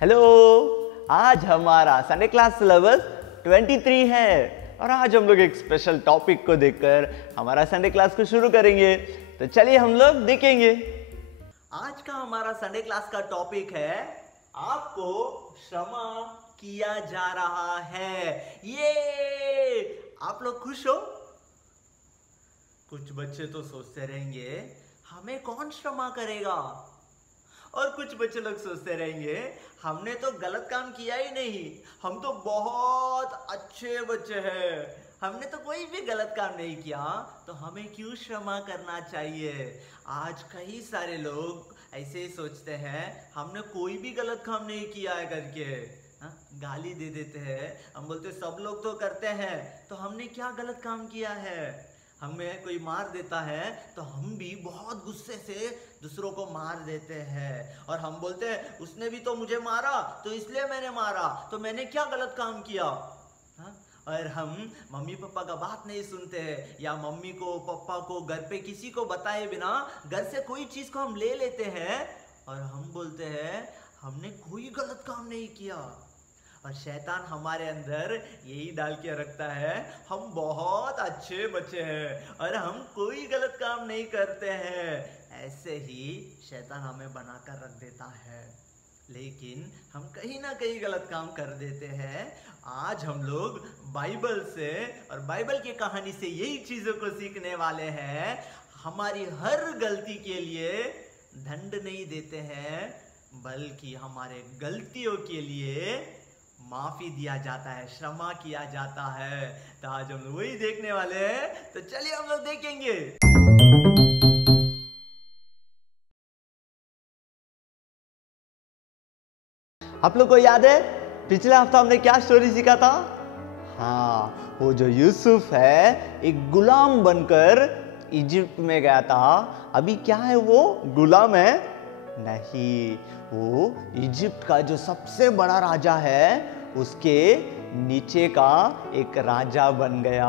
Hello. आज हमारा Sunday class syllabus 23 है और आज हम लोग एक स्पेशल टॉपिक को देखकर हमारा संडे क्लास को शुरू करेंगे। तो चलिए हम लोग देखेंगे। आज का हमारा संडे क्लास का टॉपिक है आपको क्षमा किया जा रहा है। ये आप लोग खुश हो? कुछ बच्चे तो सोचते रहेंगे हमें कौन क्षमा करेगा, और कुछ बच्चे लोग सोचते रहेंगे हमने तो गलत काम किया ही नहीं, हम तो बहुत अच्छे बच्चे हैं, हमने तो कोई भी गलत काम नहीं किया, तो हमें क्यों क्षमा करना चाहिए। आज कई सारे लोग ऐसे ही सोचते हैं हमने कोई भी गलत काम नहीं किया है करके गाली दे देते हैं। हम बोलते सब लोग तो करते हैं, तो हमने क्या गलत काम किया है। हमें कोई मार देता है तो हम भी बहुत गुस्से से दूसरों को मार देते हैं, और हम बोलते हैं उसने भी तो मुझे मारा तो इसलिए मैंने मारा, तो मैंने क्या गलत काम किया। और हम मम्मी पापा का बात नहीं सुनते हैं, या मम्मी को पापा को घर पे किसी को बताए बिना घर से कोई चीज को हम ले लेते हैं और हम बोलते हैं हमने कोई गलत काम नहीं किया। और शैतान हमारे अंदर यही डाल के रखता है हम बहुत अच्छे बच्चे हैं और हम कोई गलत काम नहीं करते हैं। ऐसे ही शैतान हमें बनाकर रख देता है, लेकिन हम कहीं ना कहीं गलत काम कर देते हैं। आज हम लोग बाइबल से और बाइबल की कहानी से यही चीजों को सीखने वाले हैं। हमारी हर गलती के लिए दंड नहीं देते हैं, बल्कि हमारे गलतियों के लिए माफी दिया जाता है, क्षमा किया जाता है। तो आज हम लोग वही देखने वाले हैं, तो चलिए हम लोग देखेंगे। आप लोग को याद है पिछले हफ्ता हमने क्या स्टोरी सीखा था? हाँ, वो जो यूसुफ है एक गुलाम बनकर इजिप्ट में गया था। अभी क्या है, वो गुलाम है नहीं, वो इजिप्ट का जो सबसे बड़ा राजा है उसके नीचे का एक राजा बन गया।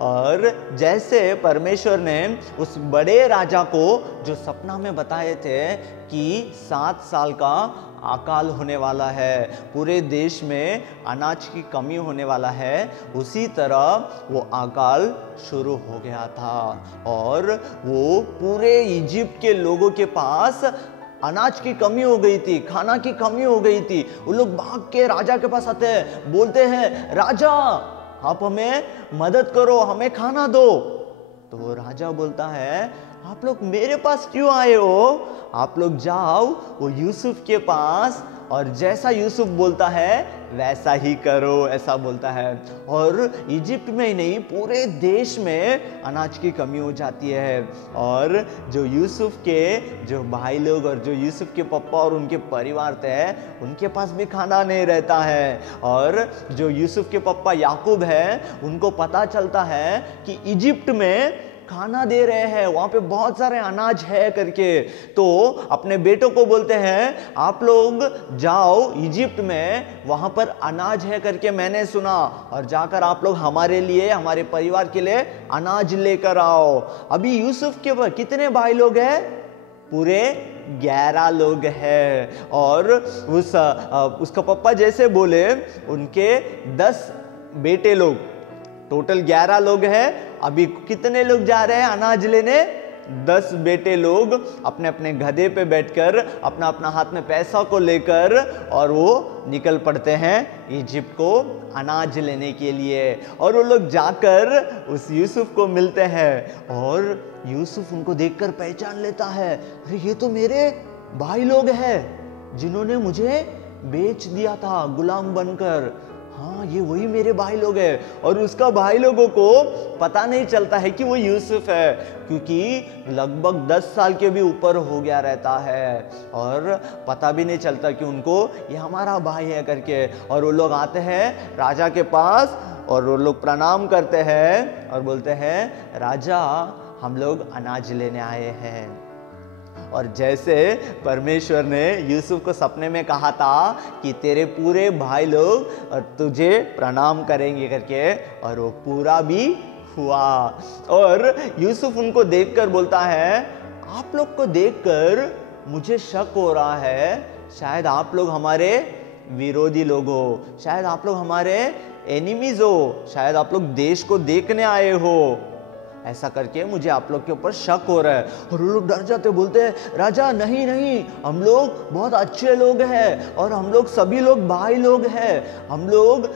और जैसे परमेश्वर ने उस बड़े राजा को जो सपना में बताए थे कि 7 साल का अकाल होने वाला है, पूरे देश में अनाज की कमी होने वाला है, उसी तरह वो अकाल शुरू हो गया था और वो पूरे इजिप्ट के लोगों के पास अनाज की कमी हो गई थी, खाना की कमी हो गई थी। वो लोग भाग के राजा के पास आते हैं, बोलते हैं राजा आप हमें मदद करो, हमें खाना दो। तो राजा बोलता है आप लोग मेरे पास क्यों आए हो, आप लोग जाओ वो यूसुफ के पास और जैसा यूसुफ बोलता है वैसा ही करो, ऐसा बोलता है। और इजिप्ट में ही नहीं पूरे देश में अनाज की कमी हो जाती है, और जो यूसुफ के जो भाई लोग और जो यूसुफ के पापा और उनके परिवार थे उनके पास भी खाना नहीं रहता है। और जो यूसुफ के पापा याकूब है उनको पता चलता है कि इजिप्ट में खाना दे रहे हैं, वहां पे बहुत सारे अनाज है करके, तो अपने बेटों को बोलते हैं आप लोग जाओ इजिप्ट में, वहां पर अनाज है करके मैंने सुना, और जाकर आप लोग हमारे लिए हमारे परिवार के लिए अनाज लेकर आओ। अभी यूसुफ के कितने भाई लोग हैं? पूरे 11 लोग हैं। और उसका पापा जैसे बोले उनके 10 बेटे लोग, टोटल 11 लोग हैं। अभी कितने लोग जा रहे हैं अनाज लेने? 10 बेटे लोग अपने अपने गधे पे बैठकर अपना अपना हाथ में पैसा को लेकर और वो निकल पड़ते हैं इजिप्ट को अनाज लेने के लिए। और वो लोग जाकर उस यूसुफ को मिलते हैं और यूसुफ उनको देखकर पहचान लेता है, अरे ये तो मेरे भाई लोग हैं जिन्होंने मुझे बेच दिया था गुलाम बनकर। हाँ, ये वही मेरे भाई लोग हैं। और उसका भाई लोगों को पता नहीं चलता है कि वो यूसुफ है, क्योंकि लगभग 10 साल के भी ऊपर हो गया रहता है और पता भी नहीं चलता कि उनको ये हमारा भाई है करके। और वो लोग आते हैं राजा के पास और वो लोग प्रणाम करते हैं और बोलते हैं राजा हम लोग अनाज लेने आए हैं। और जैसे परमेश्वर ने यूसुफ को सपने में कहा था कि तेरे पूरे भाई लोग और तुझे प्रणाम करेंगे करके, और वो पूरा भी हुआ। और यूसुफ उनको देखकर बोलता है आप लोग को देखकर मुझे शक हो रहा है, शायद आप लोग हमारे विरोधी लोग हो, शायद आप लोग हमारे एनिमीज हो, शायद आप लोग देश को देखने आए हो, ऐसा करके मुझे आप लोग के ऊपर शक हो रहा है। और वो लोग डर जाते, बोलते हैं राजा नहीं नहीं, हम लोग बहुत अच्छे लोग हैं और हम लोग सभी लोग भाई लोग हैं, हम लोग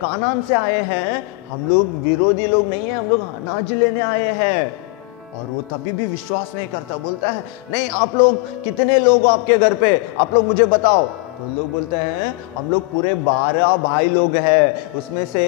कानान से आए हैं, हम लोग विरोधी लोग नहीं हैं, हम लोग अनाज लेने आए हैं। और वो तभी भी विश्वास नहीं करता, बोलता है नहीं, आप लोग कितने लोग हो आपके घर पे, आप लोग मुझे बताओ। तो लोग बोलते हैं हम लोग पूरे 12 भाई लोग हैं, उसमें से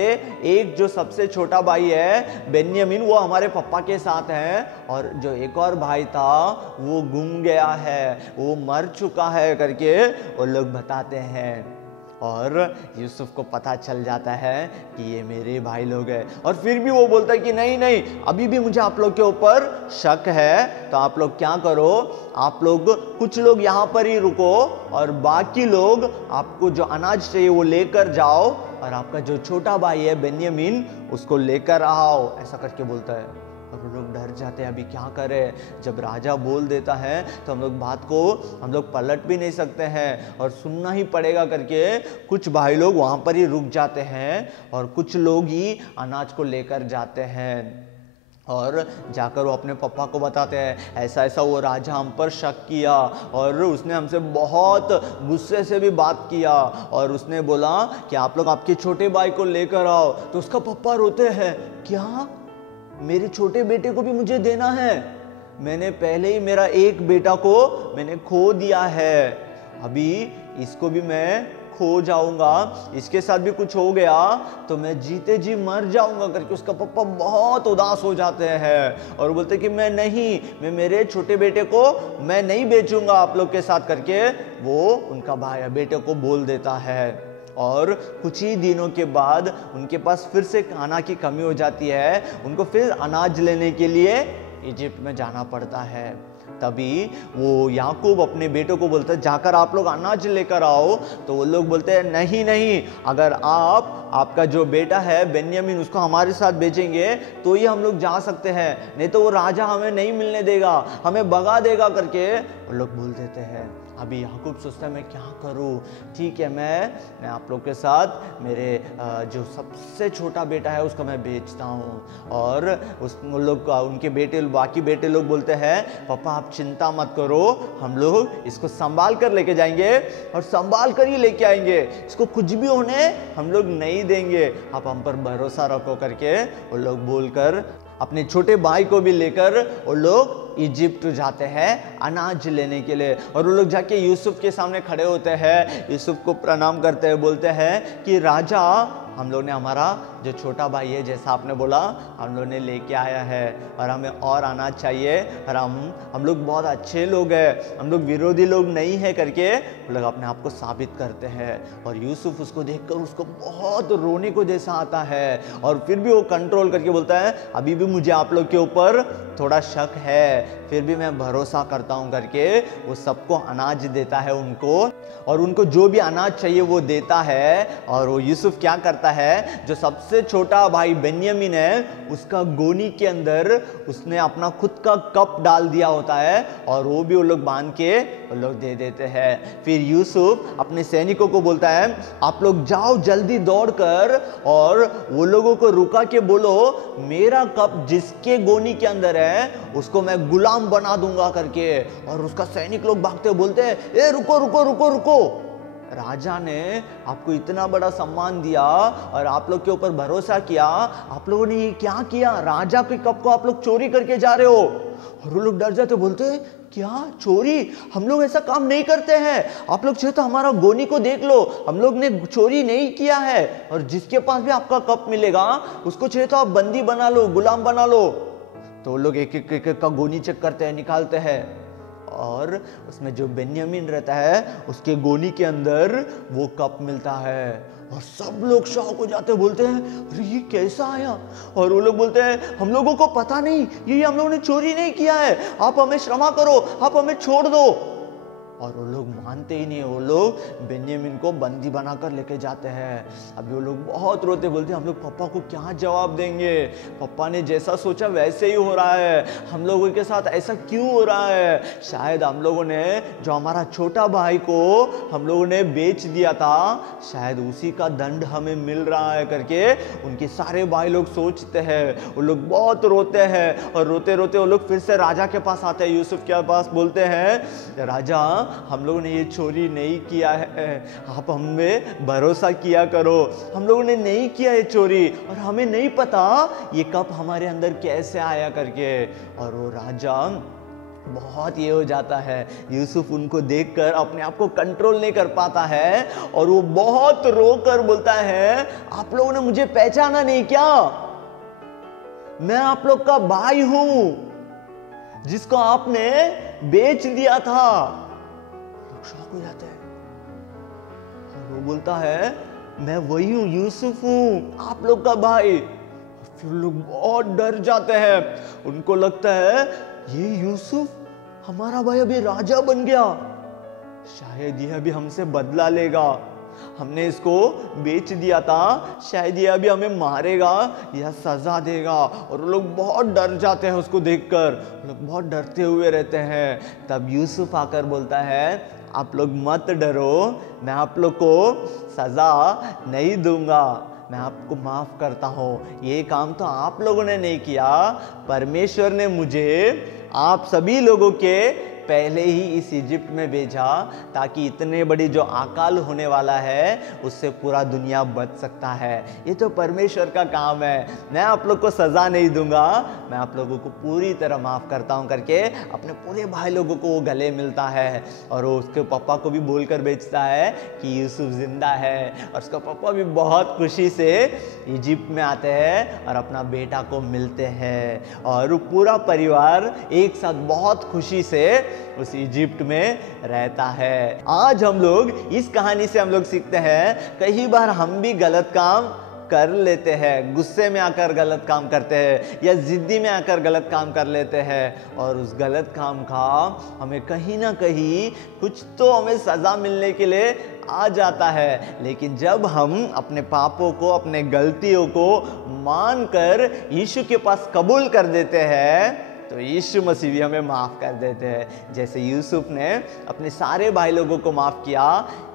एक जो सबसे छोटा भाई है बेन्यामीन, वो हमारे पापा के साथ है, और जो एक और भाई था वो गुम गया है, वो मर चुका है करके वो लोग बताते हैं। और यूसुफ को पता चल जाता है कि ये मेरे भाई लोग हैं, और फिर भी वो बोलता है कि नहीं नहीं, अभी भी मुझे आप लोग के ऊपर शक है, तो आप लोग क्या करो, आप लोग कुछ लोग यहाँ पर ही रुको और बाकी लोग आपको जो अनाज चाहिए वो लेकर जाओ, और आपका जो छोटा भाई है बेन्यामीन उसको लेकर आओ, ऐसा करके बोलता है। और वो लोग डर जाते हैं, अभी क्या करें, जब राजा बोल देता है तो हम लोग बात को हम लोग पलट भी नहीं सकते हैं और सुनना ही पड़ेगा करके कुछ भाई लोग वहाँ पर ही रुक जाते हैं और कुछ लोग ही अनाज को लेकर जाते हैं। और जाकर वो अपने पापा को बताते हैं ऐसा ऐसा वो राजा हम पर शक किया और उसने हमसे बहुत गुस्से से भी बात किया, और उसने बोला कि आप लोग आपके छोटे भाई को लेकर आओ। तो उसका पापा रोते हैं, क्या मेरे छोटे बेटे को भी मुझे देना है? मैंने पहले ही मेरा एक बेटा को मैंने खो दिया है, अभी इसको भी मैं खो जाऊंगा, इसके साथ भी कुछ हो गया तो मैं जीते जी मर जाऊंगा करके उसका पापा बहुत उदास हो जाते हैं और बोलते कि मैं नहीं, मैं मेरे छोटे बेटे को मैं नहीं बेचूंगा आप लोग के साथ करके वो उनका भाई बेटे को बोल देता है। और कुछ ही दिनों के बाद उनके पास फिर से खाना की कमी हो जाती है, उनको फिर अनाज लेने के लिए इजिप्ट में जाना पड़ता है। तभी वो याकूब अपने बेटों को बोलता है जाकर आप लोग अनाज लेकर आओ। तो वो लोग बोलते हैं नहीं नहीं, अगर आपका जो बेटा है बेन्यामीन उसको हमारे साथ भेजेंगे तो ही हम लोग जा सकते हैं, नहीं तो वो राजा हमें नहीं मिलने देगा, हमें भगा देगा करके वो लोग बोल देते हैं। अभी याकूब सोचता है मैं क्या करूं, ठीक है मैं आप लोग के साथ मेरे जो सबसे छोटा बेटा है उसको मैं बेचता हूं। और उस लोग उनके बेटे बाकी बेटे लोग बोलते हैं पापा आप चिंता मत करो, हम लोग इसको संभाल कर लेके जाएंगे और संभाल कर ही लेके आएंगे, इसको कुछ भी होने हम लोग नहीं देंगे, आप हम पर भरोसा रखो करके वो लोग बोलकर अपने छोटे भाई को भी लेकर वो लोग इजिप्ट जाते हैं अनाज लेने के लिए। और वो लोग जाके यूसुफ के सामने खड़े होते हैं, यूसुफ को प्रणाम करते हैं, बोलते हैं कि राजा हम लोग ने हमारा जो छोटा भाई है जैसा आपने बोला हम लोग ने लेके आया है और हमें और अनाज चाहिए, और हम लोग बहुत अच्छे लोग हैं, हम लोग विरोधी लोग नहीं है करके वो लोग अपने आप को साबित करते हैं। और यूसुफ उसको देखकर उसको बहुत रोने को जैसा आता है, और फिर भी वो कंट्रोल करके बोलता है अभी भी मुझे आप लोग के ऊपर थोड़ा शक है, फिर भी मैं भरोसा करता हूं करके वो सबको अनाज देता है उनको, और उनको जो भी अनाज चाहिए वो देता है। और वो यूसुफ क्या करता है, जो सबसे छोटा भाई बेन्यामीन है उसका गोनी के अंदर उसने अपना खुद का कप डाल दिया होता है और वो भी वो लोग बांध के वो लोग दे देते हैं। फिर यूसुफ अपने सैनिकों को बोलता है आप लोग जाओ जल्दी दौड़कर और वो लोगों को रुका के बोलो मेरा कप जिसके गोनी के अंदर है उसको मैं गुलाम बना दूंगा करके। और उसका सैनिक लोग भागते बोलते हैं ए रुको रुको रुको रुको, राजा ने आपको इतना बड़ा सम्मान दिया और आप लोग के ऊपर भरोसा किया, आप लोगों ने ये क्या किया, राजा के कप को आप लोग चोरी करके जा रहे हो। और वो लोग डर जाते बोलते हैं क्या चोरी, हम लोग ऐसा काम नहीं करते हैं, आप लोग चाहे तो हमारा गोनी को देख लो, हम लोग ने चोरी नहीं किया है, और जिसके पास भी आपका कप मिलेगा उसको चाहे तो आप बंदी बना लो, गुलाम बना लो। तो वो लोग एक एक का गोनी चेक करते हैं, निकालते हैं, और उसमें जो बेन्यामीन रहता है उसके गोनी के अंदर वो कप मिलता है। और सब लोग शॉक हो जाते हैं, बोलते हैं अरे ये कैसा आया। और वो लोग बोलते हैं हम लोगों को पता नहीं, ये हम लोगों ने चोरी नहीं किया है, आप हमें क्षमा करो, आप हमें छोड़ दो। और वो लोग मानते ही नहीं, वो लोग बेन्यामीन को बंदी बनाकर लेके जाते हैं। अभी वो लोग बहुत रोते, बोलते हम लोग पापा को क्या जवाब देंगे, पापा ने जैसा सोचा वैसे ही हो रहा है, हम लोगों के साथ ऐसा क्यों हो रहा है। शायद हम लोगों ने जो हमारा छोटा भाई को हम लोगों ने बेच दिया था, शायद उसी का दंड हमें मिल रहा है करके उनके सारे भाई लोग सोचते हैं। वो लोग बहुत रोते हैं और रोते रोते वो लोग फिर से राजा के पास आते हैं, यूसुफ के पास, बोलते हैं राजा हम लोगों ने ये चोरी नहीं किया है, आप हमें भरोसा किया करो, हम लोगों ने नहीं किया ये चोरी और हमें नहीं पता ये कप हमारे अंदर कैसे आया करके। और वो राजा बहुत ये हो जाता है, यूसुफ उनको देखकर अपने आप को कंट्रोल नहीं कर पाता है और वो बहुत रोकर बोलता है आप लोगों ने मुझे पहचाना नहीं क्या, मैं आप लोग का भाई हूं जिसको आपने बेच दिया था। लोग शॉक हो जाते हैं और वो बोलता है मैं वही हूं, यूसुफ हूं, आप लोग का भाई। फिर लोग बहुत डर जाते हैं, उनको लगता है ये यूसुफ हमारा भाई अभी राजा बन गया, शायद ये अभी हमसे बदला लेगा, हमने इसको बेच दिया था, शायद ये अभी हमें मारेगा या सजा देगा। और लोग बहुत डर जाते हैं उसको देखकर, लोग बहुत डरते हुए रहते हैं। तब यूसुफ आकर बोलता है आप लोग मत डरो, मैं आप लोग को सजा नहीं दूंगा, मैं आपको माफ करता हूं, ये काम तो आप लोगों ने नहीं किया, परमेश्वर ने मुझे आप सभी लोगों के पहले ही इस इजिप्ट में भेजा ताकि इतने बड़ी जो अकाल होने वाला है उससे पूरा दुनिया बच सकता है। ये तो परमेश्वर का काम है, मैं आप लोग को सजा नहीं दूंगा, मैं आप लोगों को पूरी तरह माफ करता हूं करके अपने पूरे भाई लोगों को वो गले मिलता है। और वो उसके पापा को भी बोलकर भेजता है कि यूसुफ जिंदा है। और उसका पापा भी बहुत खुशी से इजिप्ट में आते हैं और अपना बेटा को मिलते हैं और पूरा परिवार एक साथ बहुत खुशी से उस इजिप्ट में रहता है। आज हम लोग इस कहानी से हम लोग सीखते हैं कई बार हम भी गलत काम कर लेते हैं, गुस्से में आकर गलत काम करते हैं या जिद्दी में आकर गलत काम कर लेते हैं और उस गलत काम का हमें कहीं ना कहीं कुछ तो हमें सजा मिलने के लिए आ जाता है। लेकिन जब हम अपने पापों को, अपने गलतियों को मानकर यीशु के पास कबूल कर देते हैं तो यीशु मसीह भी हमें माफ कर देते हैं। जैसे यूसुफ ने अपने सारे भाई लोगों को माफ किया,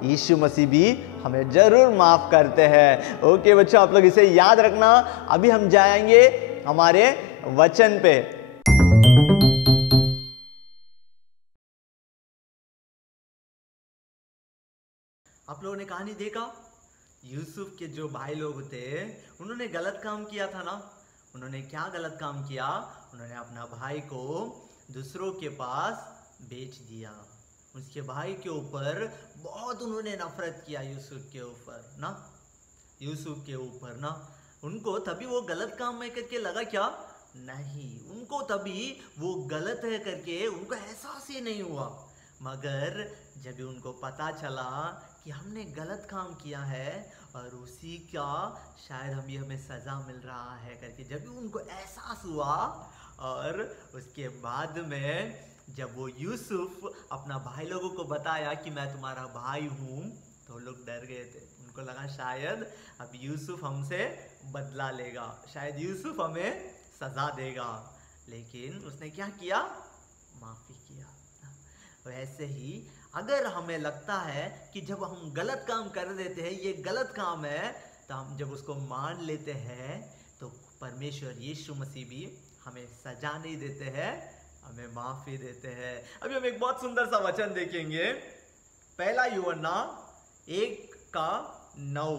यीशु मसीह भी हमें जरूर माफ करते हैं। ओके बच्चों, आप लोग इसे याद रखना। अभी हम जाएंगे हमारे वचन पे। आप लोगों ने कहानी देखा, यूसुफ के जो भाई लोग थे उन्होंने गलत काम किया था ना। उन्होंने क्या गलत काम किया, उन्होंने अपना भाई को दूसरों के पास बेच दिया। उसके भाई के ऊपर बहुत उन्होंने नफरत किया, यूसुफ के ऊपर ना, यूसुफ के ऊपर ना। उनको तभी वो गलत काम में करके लगा क्या, नहीं, उनको तभी वो गलत है करके उनको एहसास ही नहीं हुआ। मगर जब उनको पता चला कि हमने गलत काम किया है और उसी का शायद हमें सजा मिल रहा है करके जब उनको एहसास हुआ, और उसके बाद में जब वो यूसुफ अपना भाई लोगों को बताया कि मैं तुम्हारा भाई हूँ, तो लोग डर गए थे। उनको लगा शायद अब यूसुफ हमसे बदला लेगा, शायद यूसुफ हमें सजा देगा। लेकिन उसने क्या किया, माफी किया। वैसे ही अगर हमें लगता है कि जब हम गलत काम कर देते हैं, ये गलत काम है, तो हम जब उसको मान लेते हैं तो परमेश्वर यीशु मसीह भी हमें सजा नहीं देते हैं, हमें माफी देते हैं। अभी हम एक बहुत सुंदर सा वचन देखेंगे, पहला यूहन्ना 1:9।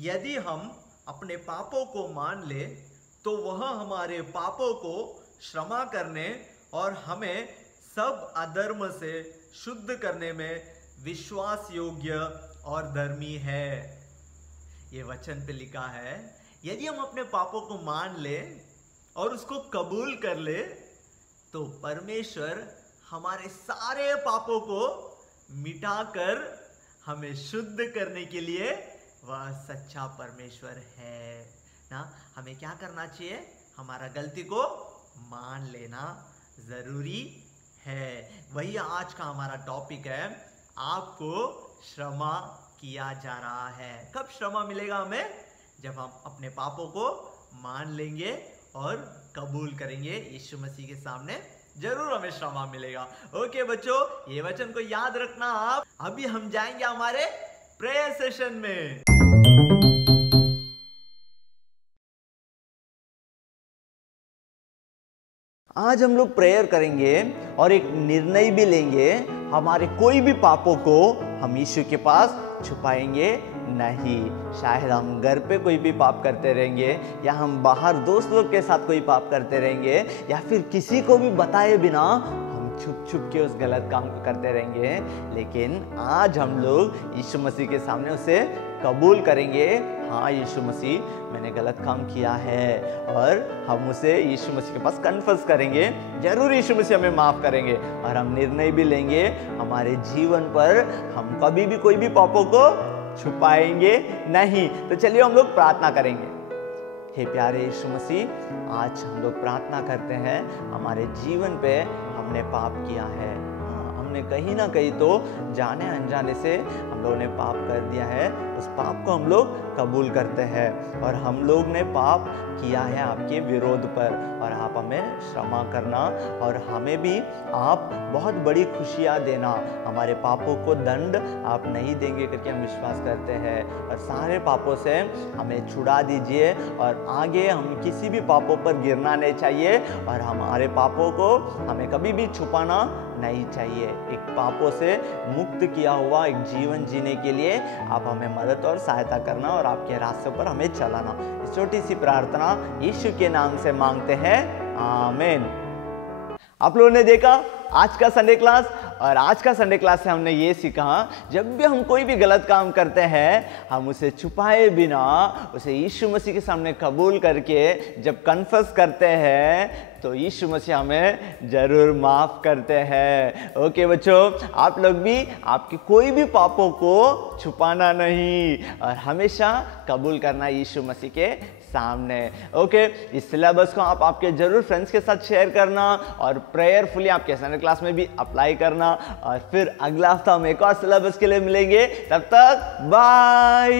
यदि हम अपने पापों को मान ले तो वह हमारे पापों को क्षमा करने और हमें सब अधर्म से शुद्ध करने में विश्वास योग्य और धर्मी है। ये वचन पे लिखा है, यदि हम अपने पापों को मान ले और उसको कबूल कर ले तो परमेश्वर हमारे सारे पापों को मिटाकर हमें शुद्ध करने के लिए वह सच्चा परमेश्वर है ना। हमें क्या करना चाहिए, हमारा गलती को मान लेना जरूरी है। वही आज का हमारा टॉपिक है, आपको क्षमा किया जा रहा है। कब क्षमा मिलेगा हमें? जब हम अपने पापों को मान लेंगे और कबूल करेंगे यीशु मसीह के सामने, जरूर हमें क्षमा मिलेगा। ओके बच्चों, ये वचन को याद रखना आप। अभी हम जाएंगे हमारे प्रेयर सेशन में। आज हम लोग प्रेयर करेंगे और एक निर्णय भी लेंगे, हमारे कोई भी पापों को हम यीशु के पास छुपाएंगे नहीं। शायद हम घर पे कोई भी पाप करते रहेंगे, या हम बाहर दोस्त लोग के साथ कोई पाप करते रहेंगे, या फिर किसी को भी बताए बिना हम छुप छुप के उस गलत काम को करते रहेंगे। लेकिन आज हम लोग यीशु मसीह के सामने उसे कबूल करेंगे, हाँ यीशु मसीह मैंने गलत काम किया है, और हम उसे यीशु मसीह के पास कन्फेस करेंगे। जरूर यीशु मसीह हमें माफ करेंगे, और हम निर्णय भी लेंगे हमारे जीवन पर हम कभी भी कोई भी पापों को छुपाएंगे नहीं। तो चलिए हम लोग प्रार्थना करेंगे। हे प्यारे यीशु मसीह, आज हम लोग प्रार्थना करते हैं, हमारे जीवन पे हमने पाप किया है, हमने कहीं ना कहीं तो जाने अनजाने से हम लोगों ने पाप कर दिया है। उस पाप को हम लोग कबूल करते हैं, और हम लोग ने पाप किया है आपके विरोध पर, और आप हमें क्षमा करना, और हमें भी आप बहुत बड़ी खुशियाँ देना। हमारे पापों को दंड आप नहीं देंगे करके हम विश्वास करते हैं, और सारे पापों से हमें छुड़ा दीजिए, और आगे हम किसी भी पापों पर गिरना नहीं चाहिए, और हमारे पापों को हमें कभी भी छुपाना नहीं चाहिए। एक पापों से मुक्त किया हुआ एक जीवन जीने के लिए आप हमें मदद और सहायता करना, और आपके रास्ते पर हमें चलाना। इस छोटी सी प्रार्थना यीशु के नाम से मांगते हैं, आमीन। आप लोगों ने देखा आज का संडे क्लास, और आज का संडे क्लास से हमने ये सीखा, जब भी हम कोई भी गलत काम करते हैं हम उसे छुपाए बिना उसे यीशु मसीह के सामने कबूल करके जब कन्फेस करते हैं तो यीशु मसीह हमें जरूर माफ करते हैं। ओके बच्चों, आप लोग भी आपके कोई भी पापों को छुपाना नहीं, और हमेशा कबूल करना यीशु मसीह के सामने। ओके, इस सिलेबस को आप आपके जरूर फ्रेंड्स के साथ शेयर करना, और प्रेयरफुली आपके संडे क्लास में भी अप्लाई करना, और फिर अगला हफ्ता हम एक और सिलेबस के लिए मिलेंगे। तब तक बाय।